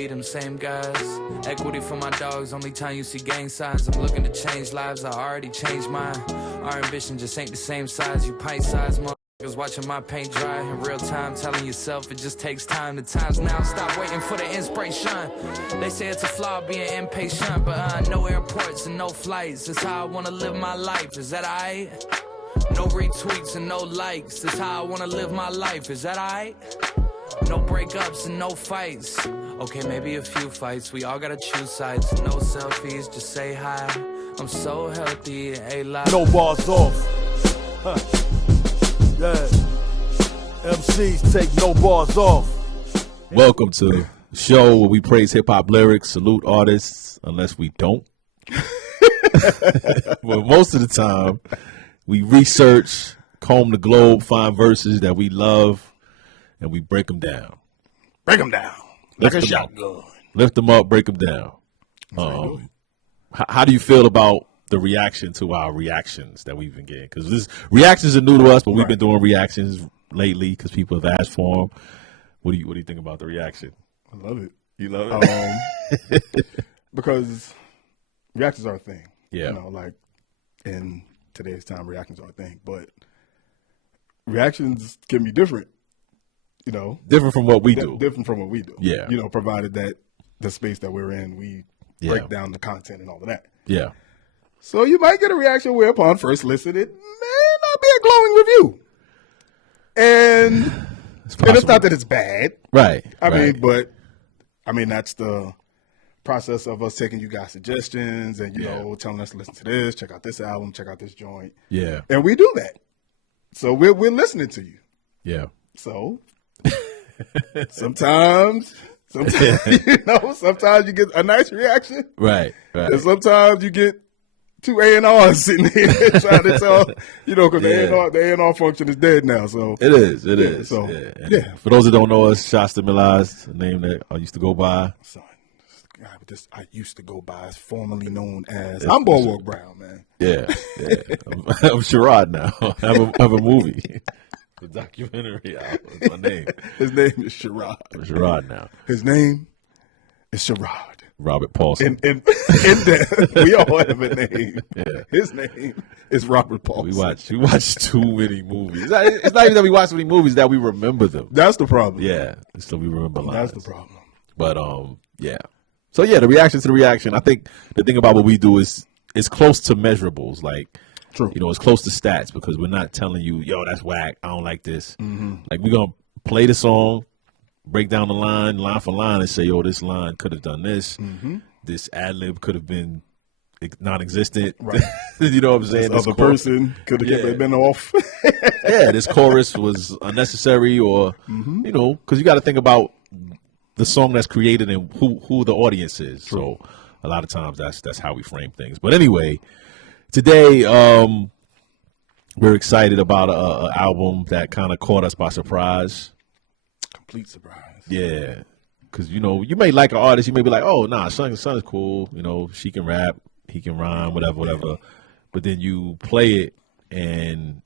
we them same guys. Equity for my dogs, only time you see gang signs. I'm looking to change lives, I already changed mine. Our ambition just ain't the same size, you pint size motherfuckers watching my paint dry in real time, telling yourself it just takes time. The time's now, stop waiting for the inspiration. They say it's a flaw being impatient, but no airports and no flights. That's how I wanna live my life, is that alright? No retweets and no likes, that's how I wanna live my life, is that alright? No breakups and no fights. Okay, maybe a few fights. We all gotta choose sides. No selfies, just say hi. I'm so healthy, a lot. No bars off. Huh. Yeah. MCs take no bars off. Welcome to the show where we praise hip hop lyrics, salute artists, unless we don't. But most of the time, we research, comb the globe, find verses that we love, and we break them down. Break them down. Like a shotgun. Lift them up, break them down. How do you feel about the reaction to our reactions that we've been getting? Because reactions are new to us, but we've been doing reactions lately because people have asked for them. What do you think about the reaction? I love it. You love it? Because reactions are a thing. Yeah. You know, like in today's time, reactions are a thing. But reactions can be different. You know, different from what we do. Different from what we do. Yeah. You know, provided that the space that we're in, we break down the content and all of that. Yeah. So you might get a reaction where upon first listen, it may not be a glowing review. And it's not that it's bad. Right. I mean, that's the process of us taking you guys' suggestions and, you know, telling us to listen to this, check out this album, check out this joint. Yeah. And we do that. So we're listening to you. Yeah. So sometimes you know, sometimes you get a nice reaction. Right. And sometimes you get two A&Rs sitting here trying to tell, you know, because the A&R function is dead now. So it is. So For those that don't know us, Shasta Milaz, a name that I used to go by. Son, I used to go by, formerly known as I'm Boardwalk Brown, man. Yeah. I'm Sherrod now. I have a movie. The documentary out. That's my name. His name is Sherrod. I'm Sherrod now. His name is Sherrod. Robert Paulson. In that, we all have a name. Yeah. His name is Robert Paulson. We watch too many movies. It's not even that we watch so many movies, that we remember them. That's the problem. Yeah. So we remember lines. That's the problem. But yeah. So yeah, the reaction to the reaction. I think the thing about what we do is it's close to measurables. Like, true. You know, it's close to stats because we're not telling you, yo, that's whack, I don't like this. Mm-hmm. Like, we're going to play the song, break down the line for line, and say, yo, this line could have done this. Mm-hmm. This ad-lib could have been non-existent. Right. You know what I'm saying? This other person could have been off. Yeah, this chorus was unnecessary or, you know, because you got to think about the song that's created and who the audience is. True. So a lot of times that's how we frame things. But anyway, today, we're excited about an album that kind of caught us by surprise. Complete surprise. Yeah, because, you know, you may like an artist. You may be like, oh, nah, Son is cool. You know, she can rap, he can rhyme, whatever. But then you play it, and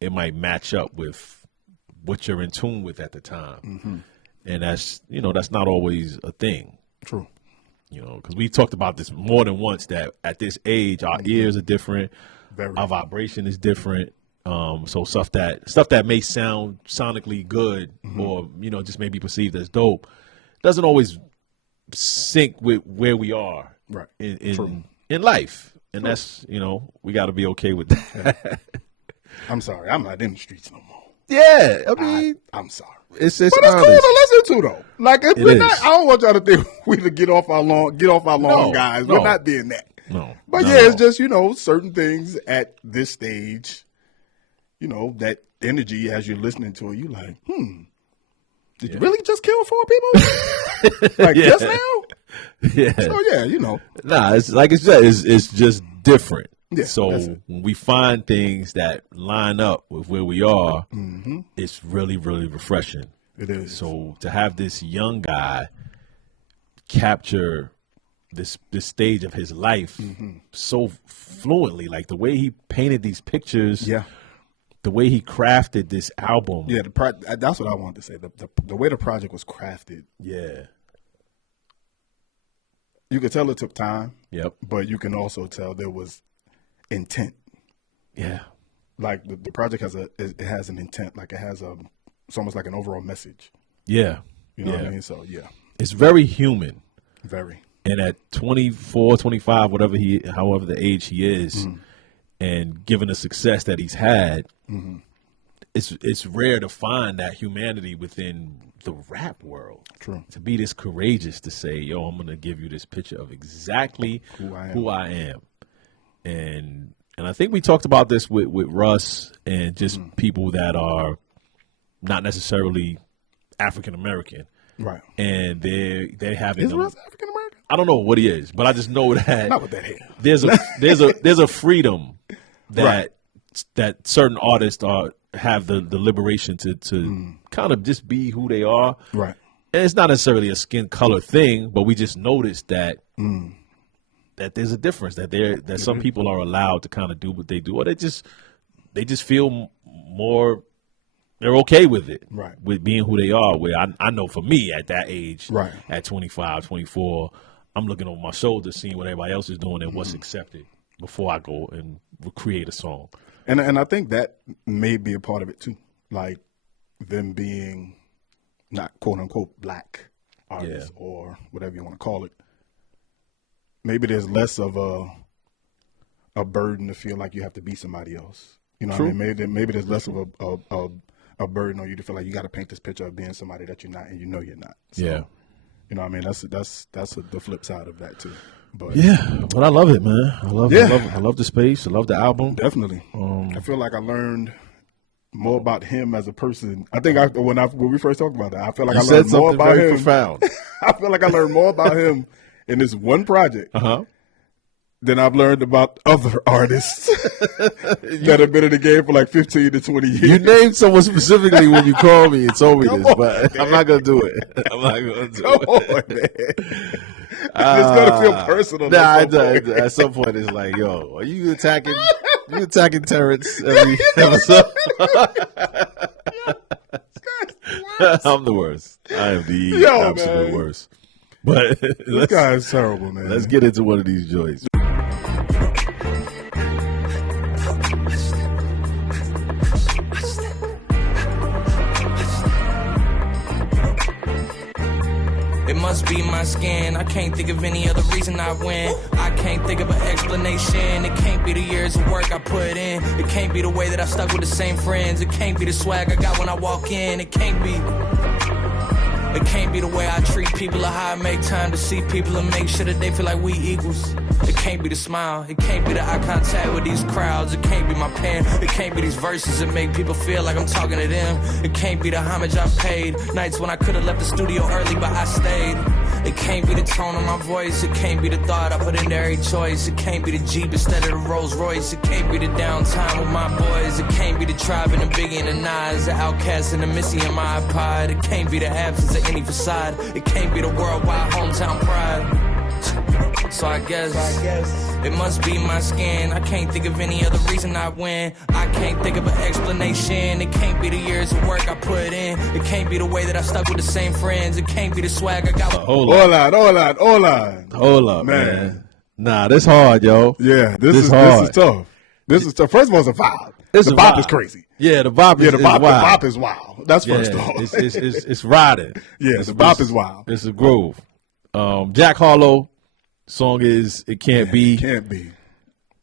it might match up with what you're in tune with at the time. Mm-hmm. And that's, you know, that's not always a thing. True. You know, because we talked about this more than once, that at this age, our ears are different. Our vibration is different. So stuff that may sound sonically good or, you know, just may be perceived as dope doesn't always sync with where we are in life. And that's, you know, we got to be okay with that. I'm sorry. I'm not in the streets no more. Yeah. I mean, I'm sorry. It's but it's honest. cool to listen to, though. Like, if we're not, I don't want y'all to think we to get off our lawn, guys. No. We're not doing that. No. But yeah, it's just, you know, certain things at this stage, you know, that energy as you're listening to it, you like, did you really just kill 4 people? Like, just now? Yeah. So yeah, you know. Nah, it's like I said, it's just different. Yeah, so when we find things that line up with where we are, it's really, really refreshing. It is. So to have this young guy capture this stage of his life so fluently, like the way he painted these pictures, the way he crafted this album. Yeah, that's what I wanted to say. The way the project was crafted. Yeah. You could tell it took time. Yep. But you can also tell there was intent. Yeah. Like the project has an intent. Like it has it's almost like an overall message. Yeah. You know what I mean? So yeah. It's very human. Very. And at 24, 25, however the age he is, and given the success that he's had, it's rare to find that humanity within the rap world. True. To be this courageous to say, yo, I'm gonna give you this picture of exactly who I am. And I think we talked about this with Russ and just people that are not necessarily African American. Right. And they're having Is Russ African American? I don't know what he is, but I just know that Not with that hair. there's a freedom that that certain artists have the liberation to kind of just be who they are. Right. And it's not necessarily a skin color thing, but we just noticed that that there's a difference, that some people are allowed to kind of do what they do, or they just feel more, they're okay with it, right, with being who they are. Where I know for me at that age, right, at 25, 24, I'm looking over my shoulder, seeing what everybody else is doing and what's accepted before I go and create a song. And I think that may be a part of it too, like them being not quote unquote black artists or whatever you want to call it. Maybe there's less of a burden to feel like you have to be somebody else. You know what I mean? Maybe there's less of a burden on you to feel like you got to paint this picture of being somebody that you're not, and you know you're not. So, yeah. You know what I mean? That's the flip side of that too. But but I love it, man. I love the space. I love the album. Definitely. I feel like I learned more about him as a person. I think when we first talked about that, I feel like I learned more about him. Profound. I feel like I learned more about him in this one project than I've learned about other artists that have been in the game for like 15 to 20 years. You named someone specifically when you called me and told me this, but I'm not going to do it. I'm not going to do it. Come on, man. It's going to feel personal. At some point, it's like, yo, are you attacking Terrence every episode? I'm the worst. I am the absolute worst. But this guy is terrible, man. Let's get into one of these joints. It must be my skin. I can't think of any other reason I win. I can't think of an explanation. It can't be the years of work I put in. It can't be the way that I stuck with the same friends. It can't be the swag I got when I walk in. It can't be the way I treat people or how I make time to see people and make sure that they feel like we equals. It can't be the smile. It can't be the eye contact with these crowds. It can't be my pen. It can't be these verses that make people feel like I'm talking to them. It can't be the homage I paid. Nights when I could have left the studio early, but I stayed. It can't be the tone of my voice. It can't be the thought I put into every choice. It can't be the Jeep instead of the Rolls Royce. It can't be the downtime with my boys. It can't be the Tribe and the Biggie and the Nas, the Outkast and the Missy and my iPod. It can't be the absence of any facade. It can't be the worldwide hometown pride. So I guess it must be my skin. I can't think of any other reason I win. I can't think of an explanation. It can't be the years of work I put in. It can't be the way that I stuck with the same friends. It can't be the swag I got. Hold on, man. Nah, this hard, yo. Yeah, this is tough. This is tough. First of all, it's a vibe. The bop is crazy. Yeah, the bop is wild. The bop is wild. That's first of all. It's riding. Yeah, the bop is wild. It's a groove. Jack Harlow. Song is It Can't Be. It Can't Be.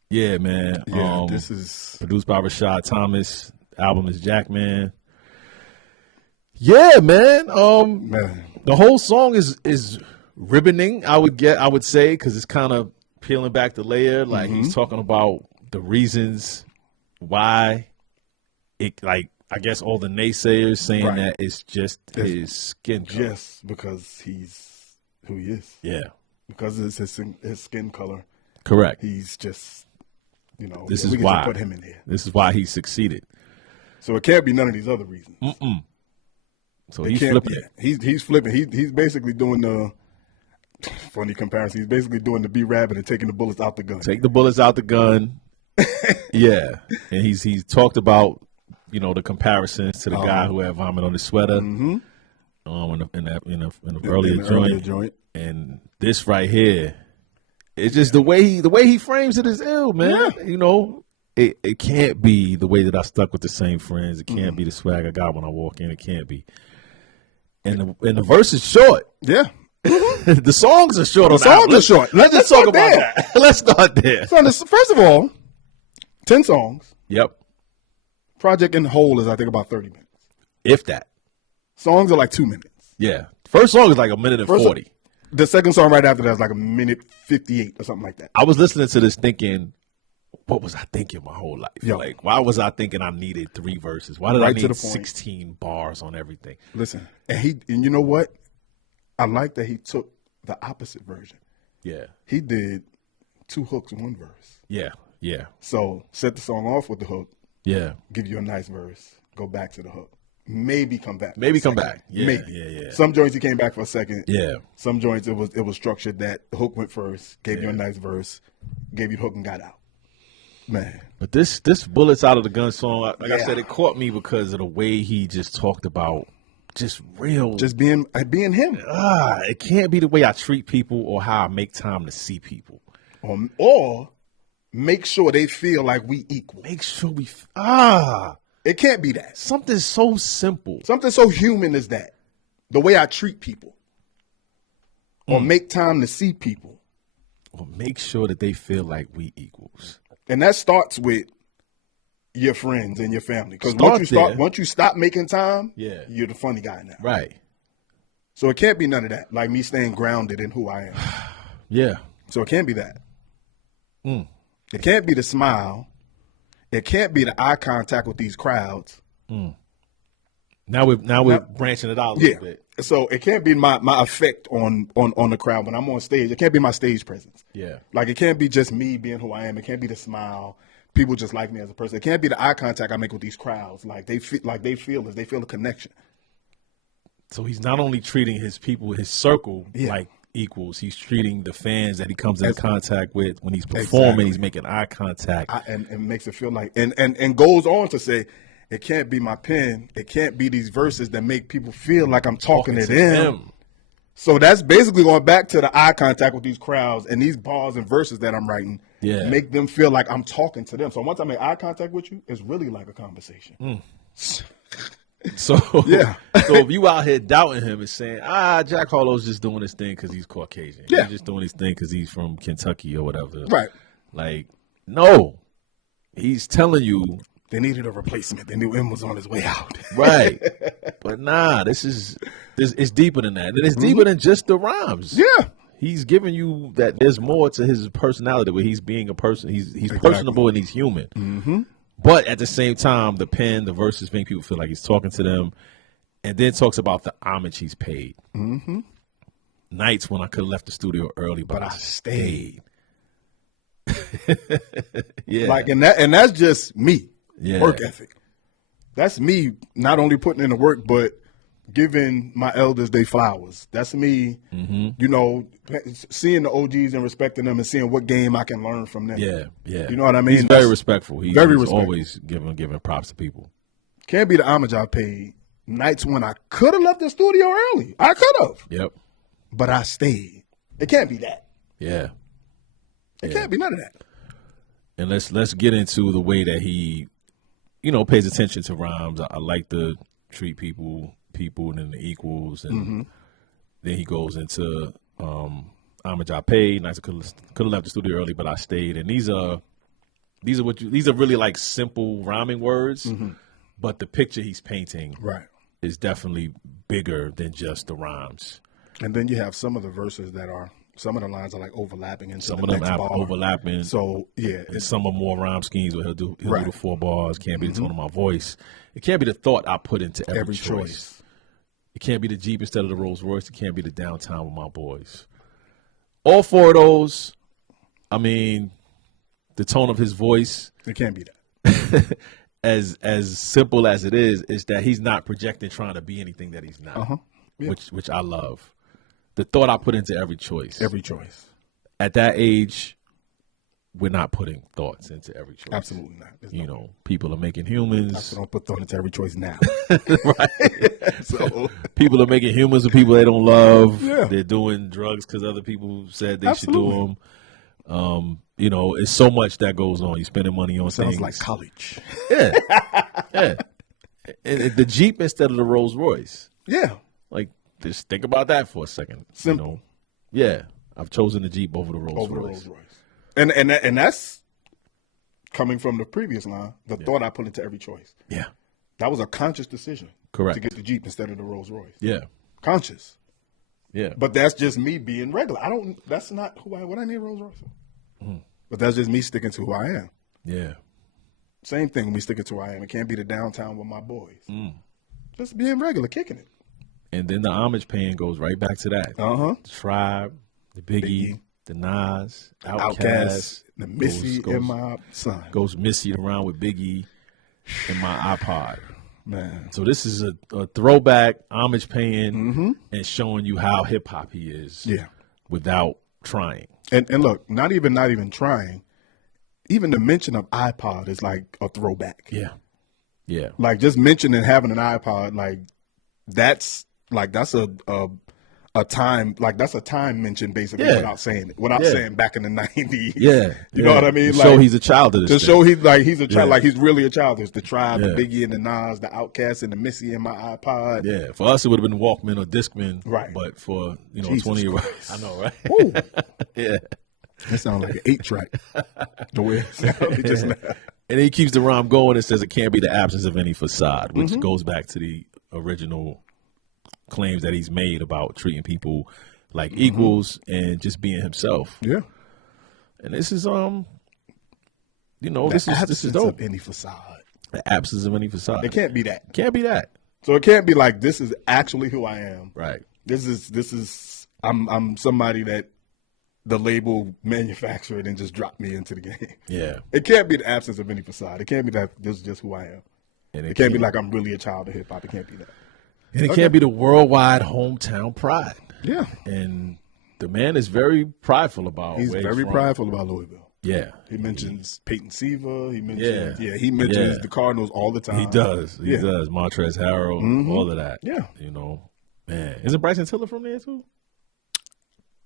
Yeah, man. Yeah, this is produced by Rashad Thomas. Album is Jackman. Yeah, man. Man. The whole song is ribboning, I would say, because it's kind of peeling back the layer. Like he's talking about the reasons why it, like, I guess all the naysayers saying that it's just his skin color. Just because he's who he is. Yeah. Because it's his skin color. Correct. He's just, this we is why. put him in there. This is why he succeeded. So it can't be none of these other reasons. So he's flipping. He's flipping. He's basically doing the funny comparison. He's basically doing the B-Rabbit and taking the bullets out the gun. Take the bullets out the gun. Yeah. And he's talked about, the comparisons to the guy who had vomit on his sweater. In an earlier joint. And this right here, it's just the way he frames it is ill, man. Yeah. You know, it can't be the way that I stuck with the same friends. It can't be the swag I got when I walk in. It can't be. And the verse is short. Yeah. The songs are short. The songs are short. Let's just talk about that. Let's start there. So first of all, 10 songs. Yep. Project in whole is, I think, about 30 minutes. If that. Songs are like 2 minutes. Yeah. First song is like a minute and 40. The second song right after that is like a minute 58 or something like that. I was listening to this thinking, what was I thinking my whole life? Yo. Like, why was I thinking I needed 3 verses? Why did Right I to need the point. 16 bars on everything? Listen, and you know what? I like that he took the opposite version. Yeah. He did 2 hooks, 1 verse. Yeah. Yeah. So set the song off with the hook, Yeah. give you a nice verse, go back to the hook. Maybe come back. Maybe for a come second. back. Yeah, Maybe. yeah. Some joints he came back for a second. Yeah. Some joints it was structured that the hook went first, gave you a nice verse, gave you the hook and got out. Man. But this Bullets Out of the Gun song, like I Yeah. said, it caught me because of the way he just talked about just real. Just being him. It can't be the way I treat people or how I make time to see people. Or make sure they feel like we equal. Make sure we It can't be that. something so simple. Something so human as that. The way I treat people. Or make time to see people. Or make sure that they feel like we equals. And that starts with your friends and your family. Because Start there. once you stop making time, Yeah. you're the funny guy now. Right. So it can't be none of that. Like me staying grounded in who I am. Yeah. So it can't be that. It can't be the smile. It can't be the eye contact with these crowds. Now we're branching it out a little bit. So it can't be my effect on the crowd when I'm on stage. It can't be my stage presence. Yeah. Like it can't be just me being who I am. It can't be the smile. People just like me as a person. It can't be the eye contact I make with these crowds. Like they feel the connection. So he's not only treating his people, his circle, like equals. He's treating the fans that he comes in contact with when he's performing. Exactly. He's making eye contact. And makes it feel like and goes on to say, it can't be my pen. It can't be these verses that make people feel like I'm talking to them. So that's basically going back to the eye contact with these crowds and these bars and verses that I'm writing. Yeah. Make them feel like I'm talking to them. So once I make eye contact with you, it's really like a conversation. So Yeah. So if you out here doubting him and saying, Jack Harlow's just doing his thing because he's Caucasian. Yeah. He's just doing his thing because he's from Kentucky or whatever. Right. Like, no. He's telling you. They needed a replacement. They knew M was on his way out. Right. But nah, it's deeper than that. And it's deeper than just the rhymes. Yeah. He's giving you that there's more to his personality where he's being a person. He's personable and he's human. Mm-hmm. But at the same time, the pen, the verses make people feel like he's talking to them. And then talks about the homage he's paid. Mm-hmm. Nights when I could have left the studio early, but I stayed. Yeah. Like and that's just me. Yeah. Work ethic. That's me not only putting in the work, but giving my elders their flowers. That's me, seeing the OGs and respecting them and seeing what game I can learn from them. Yeah, yeah. You know what I mean? He's very respectful. He's very respectful. Always giving props to people. Can't be the homage I paid. Nights when I could have left the studio early. I could have. Yep. But I stayed. It can't be that. Yeah. It can't be none of that. And let's get into the way that he, pays attention to rhymes. I like to treat people and then the equals, and then he goes into homage I paid. Nights I could have left the studio early, but I stayed. And these are really like simple rhyming words, but the picture he's painting is definitely bigger than just the rhymes. And then you have some of the verses some of the lines are like overlapping into Some the of them next have bar. overlapping. So yeah, And some are more rhyme schemes where he'll do the 4 bars. Can't be the tone of my voice. It can't be the thought I put into every choice. It can't be the Jeep instead of the Rolls Royce. It can't be the downtown with my boys. All 4 of those, the tone of his voice. it can't be that. as simple as it is that he's not projecting trying to be anything that he's not, Yeah. which I love. The thought I put into every choice. Every choice. At that age, we're not putting thoughts into every choice. Absolutely not. People are making humans. I don't put thought into every choice now. Right. So people are making humans with people they don't love. Yeah. They're doing drugs because other people said they should do them. It's so much that goes on. You're spending money on sounds things. like college. Yeah. Yeah. And the Jeep instead of the Rolls Royce. Yeah. Like, just think about that for a second. Simple. Yeah. I've chosen the Jeep over the Rolls Royce. And that's coming from the previous line, the thought I put into every choice. Yeah. That was a conscious decision. Correct. To get the Jeep instead of the Rolls Royce. Yeah. Conscious. Yeah. But that's just me being regular. That's not what I need a Rolls Royce for. Mm. But that's just me sticking to who I am. Yeah. Same thing, me sticking to who I am. It can't be the downtown with my boys. Just being regular, kicking it. And then the homage paying goes right back to that. Uh-huh. The Tribe, the Biggie, the Nas, Outkast, the Missy and my son. Goes Missy around with Biggie in my iPod. Man. So this is a throwback, homage paying, and showing you how hip hop he is. Yeah. Without trying. And look, not even trying. Even the mention of iPod is like a throwback. Yeah. Yeah. Like just mentioning having an iPod, that's a time, that's a time mention basically without saying it, saying back in the 90s. Yeah. You know what I mean? To show he's a child of this. To show he's a child, like he's really a child. There's the Tribe, Yeah. the Biggie and the Nas, the Outkast and the Missy in my iPod. Yeah. For us, it would have been Walkman or Discman. Right. But for, Jesus 20 year old. Christ. I know, right? Woo. Yeah. That sounds like an 8-track. The way it sounded just now. And he keeps the rhyme going and says it can't be the absence of any facade, which goes back to the original claims that he's made about treating people like equals and just being himself. Yeah. And this is The this is dope. of any facade. The absence of any facade. It can't be that. Can't be that. So it can't be like this is actually who I am. Right. This is I'm somebody that the label manufactured and just dropped me into the game. Yeah. It can't be the absence of any facade. It can't be that this is just who I am. And It can't be like I'm really a child of hip hop. It can't be that. And it can't be the worldwide hometown pride. Yeah. And the man is very prideful about He's where very from. prideful about Louisville. Yeah. He mentions Peyton Siva. He mentions He the Cardinals all the time. He does. He does. Montrezl Harrell, all of that. Yeah. Man. Isn't Bryson Tiller from there too?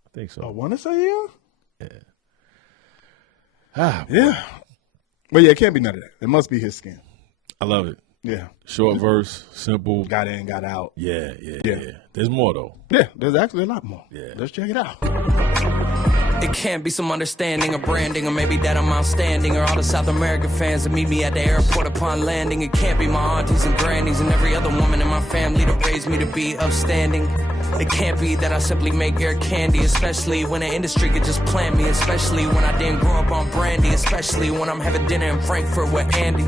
I think so. I want to say yeah. Ah, Yeah. But yeah, it can't be none of that. It must be his skin. I love it. Yeah. Short verse, simple. Got in, got out. Yeah. There's more though. Yeah, there's actually a lot more. Yeah. Let's check it out. It can't be some understanding or branding, or maybe that I'm outstanding, or all the South American fans that meet me at the airport upon landing. It can't be my aunties and grannies and every other woman in my family that raised me to be upstanding. It can't be that I simply make air candy, especially when the industry could just plant me, especially when I didn't grow up on brandy, especially when I'm having dinner in Frankfurt with Andy.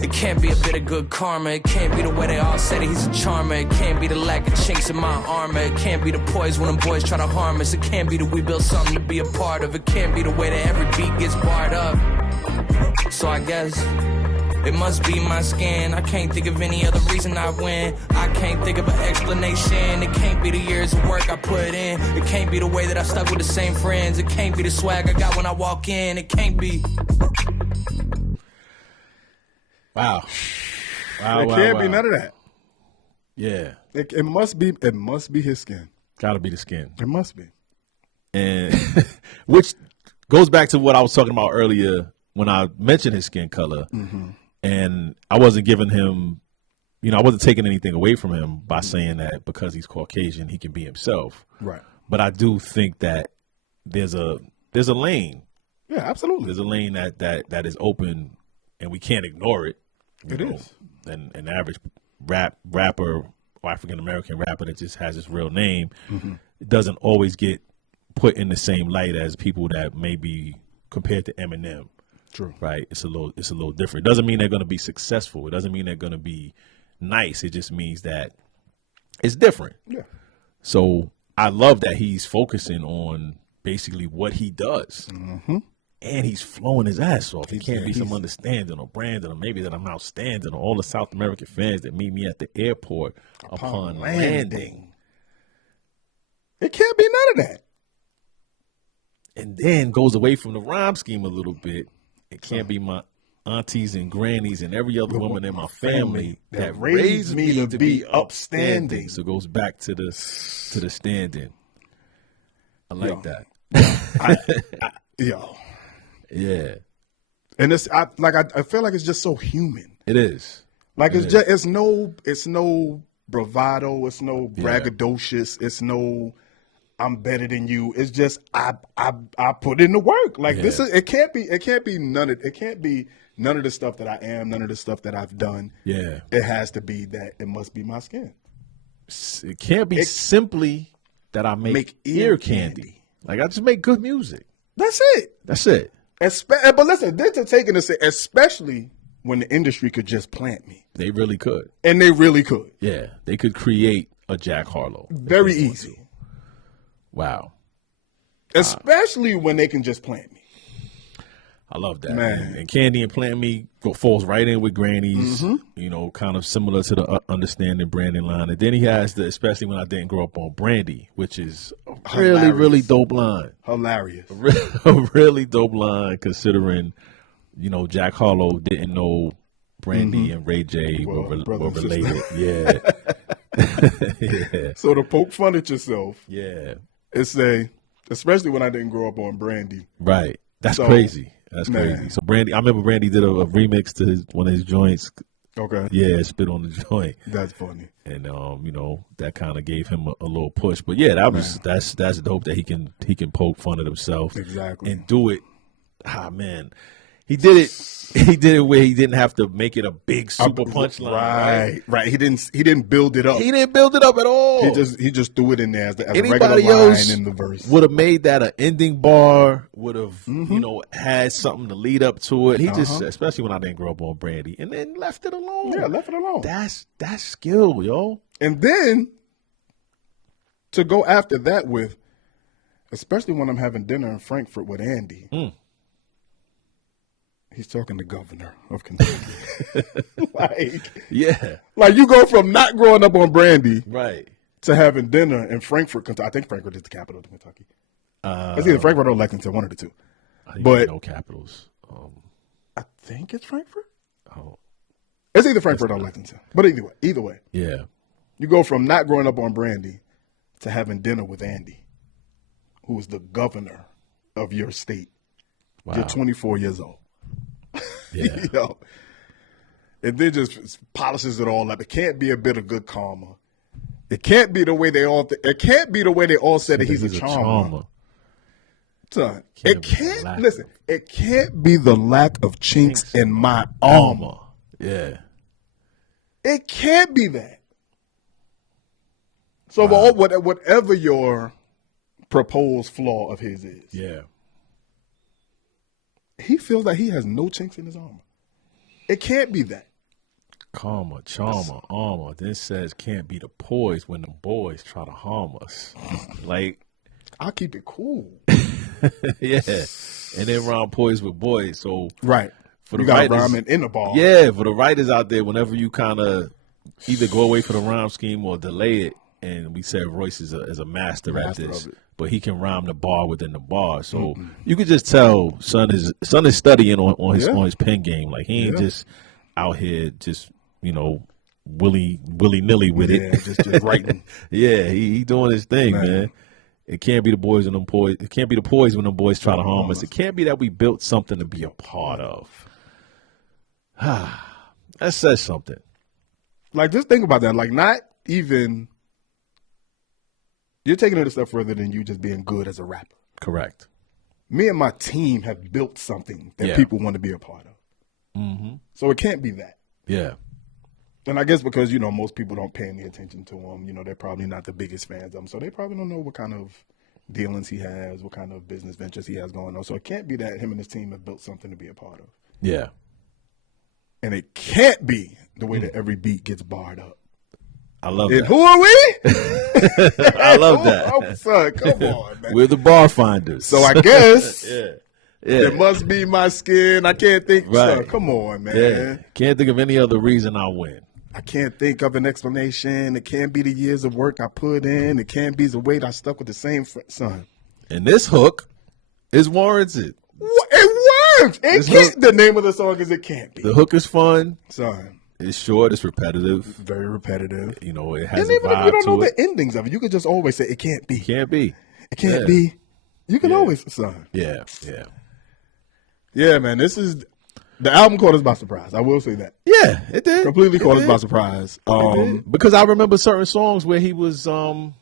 It can't be a bit of good karma. It can't be the way they all said he's a charmer. It can't be the lack of chinks in my armor. It can't be the poise when them boys try to harm us. It can't be that we built something to be a part of. It can't be the way that every beat gets barred up. So I guess it must be my skin. I can't think of any other reason I win. I can't think of an explanation. It can't be the years of work I put in. It can't be the way that I stuck with the same friends. It can't be the swag I got when I walk in. It can't be. Wow. It can't be none of that. Yeah. It must be his skin. Gotta be the skin. It must be. And which goes back to what I was talking about earlier when I mentioned his skin color. And I wasn't giving him, I wasn't taking anything away from him by saying that because he's Caucasian, he can be himself. Right. But I do think that there's a lane. Yeah, absolutely. There's a lane that is open and we can't ignore it. It is. And an average rapper or African American rapper that just has his real name doesn't always get put in the same light as people that may be compared to Eminem. True. Right? It's a little different. It doesn't mean they're going to be successful. It doesn't mean they're going to be nice. It just means that it's different. Yeah. So I love that he's focusing on basically what he does. And he's flowing his ass off. It can't be some understanding or branding or maybe that I'm outstanding or all the South American fans that meet me at the airport upon landing. It can't be none of that. and then goes away from the rhyme scheme a little bit. It can't be my aunties and grannies and every other woman in my family that raised me to be upstanding. So it goes back to the standing. I like that. Yeah. And I feel like it's just so human. It is. Like it's no bravado, it's no braggadocious, it's no I'm better than you. It's just I put in the work. Like this is it can't be none of the stuff that I am, none of the stuff that I've done. Yeah. It has to be that it must be my skin. It can't be simply that I make ear candy. Like I just make good music. That's it. But listen, this is taking this, especially when the industry could just plant me. They really could. And they really could. Yeah. They could create a Jack Harlow. Very easy. Wow. Especially when they can just plant me. I love that. Man. And Candy and Plant Me falls right in with Granny's, you know, kind of similar to the Understanding Brandon line. And then he has the Especially When I Didn't Grow Up on Brandy, which is a really, really dope line. Hilarious. A really dope line considering, you know, Jack Harlow didn't know Brandy and Ray J were related. Yeah. Yeah. So to poke fun at yourself. Yeah. It's especially when I didn't grow up on Brandy. Right. That's crazy. That's crazy. So Brandy, I remember Brandy did a remix to one of his joints. Okay. Yeah, Spit on the Joint. That's funny. And you know, that kind of gave him a little push. But yeah, that's dope that he can poke fun at himself. Exactly. And do it. Ah man. He did it where he didn't have to make it a big super punchline. Right. He didn't build it up. He didn't build it up at all. He just threw it in there as a Anybody regular else line in the verse. Would have made that an ending bar, would have, you know, had something to lead up to it. He just, especially when I didn't grow up on Brandy, and then left it alone. Yeah, left it alone. That's skill, yo. And then to go after that with, especially when I'm having dinner in Frankfurt with Andy. He's talking to governor of Kentucky. Like you go from not growing up on Brandy, right, to having dinner in Frankfurt, Kentucky. I think Frankfurt is the capital of Kentucky. It's either Frankfurt or Lexington, one of the two. But no capitals. I think it's Frankfurt. Oh, it's either Frankfurt or Lexington. But either way, yeah. You go from not growing up on Brandy to having dinner with Andy, who is the governor of your state. Wow. You're 24 years old. Yeah. You know, and then just polishes it all up. It can't be a bit of good karma. It can't be the way they all. It can't be the way they all said that he's a charmer. Son, it can't. Listen, it can't be the lack of chinks in my armor. Yeah, it can't be that. So whatever your proposed flaw of his is, yeah. He feels like he has no chinks in his armor. It can't be that. Karma, charmer, armor. Then says can't be the poise when the boys try to harm us. Like, I'll keep it cool. Yeah. And then rhyme poise with boys. So right. For the you got writers, rhyming in the ball. Yeah, for the writers out there, whenever you kind of either go away for the rhyme scheme or delay it, and we said Royce is a master at this. But he can rhyme the bar within the bar, so you could just tell son is studying on his pen game. Like he ain't just out here just willy nilly with it. Just writing. Yeah, he doing his thing, man. It can't be the boys and them boys. It can't be the boys when them boys try to harm us. It can't be that we built something to be a part of. That says something. Like just think about that. Like not even. You're taking it a step further than you just being good as a rapper. Correct. Me and my team have built something that people want to be a part of. Mm-hmm. So it can't be that. Yeah. And I guess because, most people don't pay any attention to him. They're probably not the biggest fans of him. So they probably don't know what kind of dealings he has, what kind of business ventures he has going on. So it can't be that him and his team have built something to be a part of. Yeah. And it can't be the way that every beat gets barred up. I love and that. Who are we? I love that. Oh, son, come on, man. We're the bar finders. So I guess yeah. It must be my skin. I can't think. Right. Son, come on, man. Yeah. Can't think of any other reason I win. I can't think of an explanation. It can't be the years of work I put in. It can't be the weight I stuck with the same son. And this hook It's warranted. It works. The name of the song is "It Can't Be." The hook is fun. Son, It's short. It's repetitive. very repetitive. You know, it has And a even if vibe you don't know to it. the endings of it, you could just always say "It can't be." Can't be. It can't Yeah. be. You can always, son. Yeah. Yeah, man. This is the album caught us by surprise. I will say that. Yeah, it did. Completely caught us did. by surprise. Because I remember certain songs where he was, I don't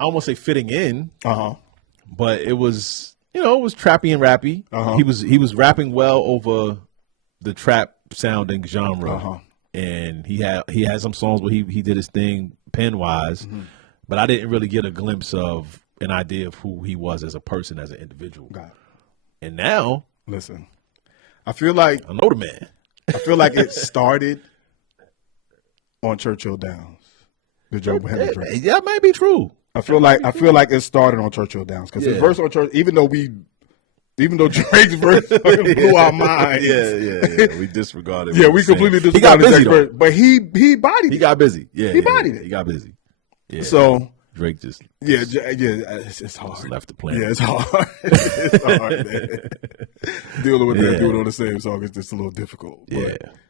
want to say fitting in, but it was, it was trappy and rappy. He was rapping well over the trap sounding genre, and he had some songs where he did his thing pen wise, but I didn't really get a glimpse of an idea of who he was as a person, as an individual. Got it. And now, Listen, I feel like I know the man. I feel like it started on Churchill Downs. The joke with him and Drake. That might be true. I feel like it started on Churchill Downs because his verse on Church, even though Drake's verse blew our minds. Yeah. We disregarded. Yeah, we completely disregarded busy, Drake's verse, but he bodied He it. got busy. Yeah, He bodied it. He got busy. Yeah. So Drake just it's hard. left the planet. Yeah, it's hard. It's hard, man. Dealing with that dude on the same song is just a little difficult.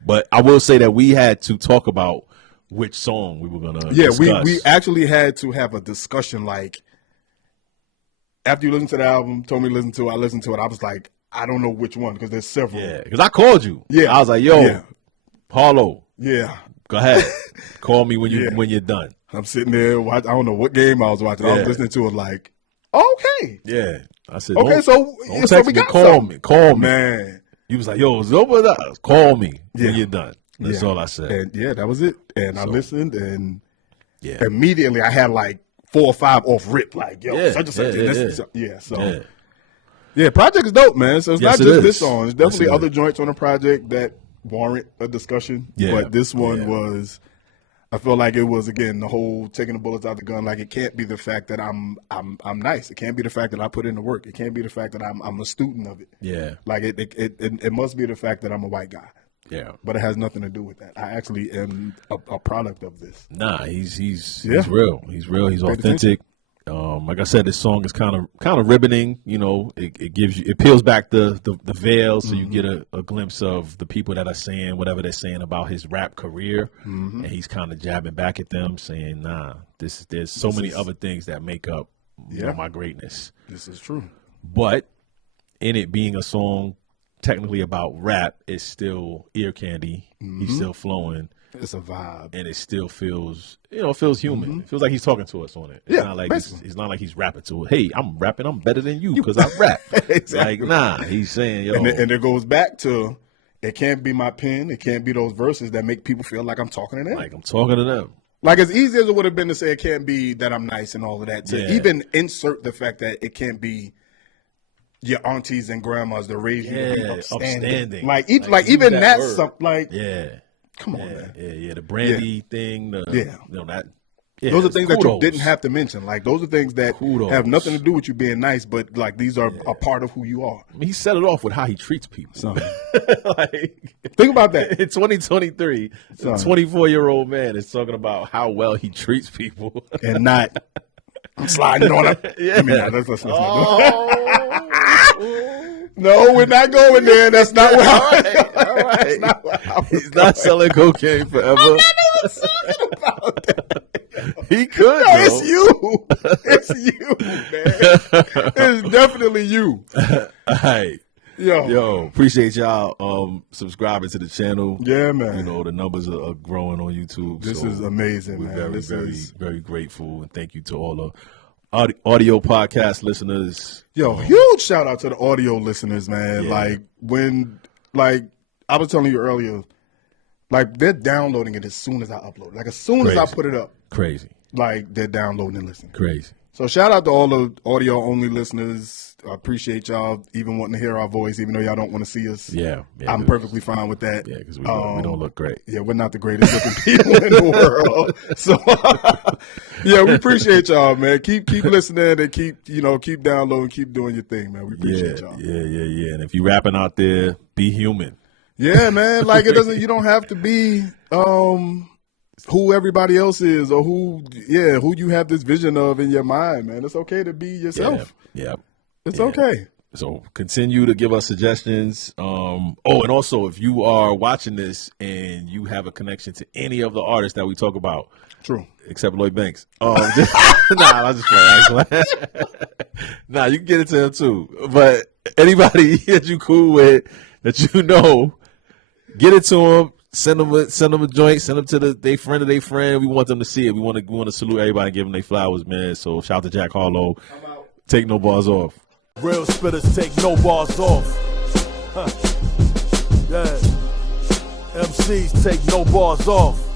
But I will say that we had to talk about which song we were gonna. discuss. we actually had to have a discussion. Like after you listened to the album, told me to listen to it. I listened to it. I was like, I don't know which one because there's several. Yeah, because I called you. Yeah, I was like, yo, Harlow. Yeah. Go ahead. Call me when you're done. I'm sitting there. I don't know what game I was watching. I was listening to it like, okay. Yeah. I said, Okay, don't text we me, got call something. me. Call me. Man. You was like, yo, it's over there. Call me when you're done. That's all I said. And that was it. And I listened and Yeah. immediately I had like 4 or 5 off rip. Like, yo, such and such. Project is dope, man. So it's not just this song. There's definitely other joints on the project that warrant a discussion. Yeah. But this one was, I feel like it was, again, the whole taking the bullets out the gun. Like, it can't be the fact that I'm nice. It can't be the fact that I put in the work. It can't be the fact that I'm a student of it. Yeah. Like, it must be the fact that I'm a white guy. Yeah. But it has nothing to do with that. I actually am a product of this. Nah, he's real. He's real. He's authentic. Like I said, this song is kind of ribboning. It gives you, it peels back the veil, so you get a glimpse of the people that are saying whatever they're saying about his rap career, and he's kind of jabbing back at them, saying, "Nah, there's so many other things that make up my greatness." This is true. But in it being a song technically about rap, it's still ear candy. He's still flowing. It's a vibe, and it still feels, feels human. It feels like he's talking to us on it. It's not like it's not like he's rapping to it. Hey, I'm rapping. I'm better than you because I rap. Exactly. Like, nah, he's saying, yo, and it goes back to, it can't be my pen. It can't be those verses that make people feel like I'm talking to them. like I'm talking to them. Like, as easy as it would have been to say it can't be that I'm nice and all of that, to even insert the fact that it can't be your aunties and grandmas that raised you to be upstanding. Like even that's something like, come on, man. Yeah, the brandy thing. That. Yeah, those are things that you kudos. didn't have to mention. Like, those are things that have nothing to do with you being nice, but like these are a part of who you are. I mean, he set it off with how he treats people. Like, think about that. In 2023, a 24-year-old man is talking about how well he treats people, and not I'm sliding on him. Yeah. Let's no, we're not going there. That's not what all right. That's not what He's not selling cocaine forever. I'm not even talking about that. He could. No, it's you. It's you, man. It's definitely you. All right. Yo, appreciate y'all subscribing to the channel. Yeah, man. The numbers are growing on YouTube. This is amazing, we're man. Very grateful, and thank you to all the audio podcast listeners. Yo, huge shout out to the audio listeners, man. Yeah. Like, when, like I was telling you earlier, like, they're downloading it as soon as I upload it. Like, as soon as I put it up. Crazy. Like, they're downloading and listening. Crazy. So shout out to all the audio only listeners. I appreciate y'all even wanting to hear our voice, even though y'all don't want to see us. Yeah, I'm perfectly fine with that. Yeah, because we don't look great. Yeah, we're not the greatest looking people in the world. So yeah, we appreciate y'all, man. Keep listening and keep downloading, keep doing your thing, man. We appreciate y'all. Yeah. And if you rapping out there, be human. Yeah, man. Like, you don't have to be who everybody else is or who you have this vision of in your mind, man. It's okay to be yourself. Yeah. It's okay. So continue to give us suggestions. And also if you are watching this and you have a connection to any of the artists that we talk about, True. except Lloyd Banks. Nah, I just play. Nah, you can get it to him too. But anybody that you cool with, that you know, get it to them. Send them a joint. Send them to they friend of their friend. We want them to see it. We want to salute everybody and give them their flowers, man. So shout out to Jack Harlow. Take no bars off. Real spitters take no bars off. Huh. Yeah. MCs take no bars off.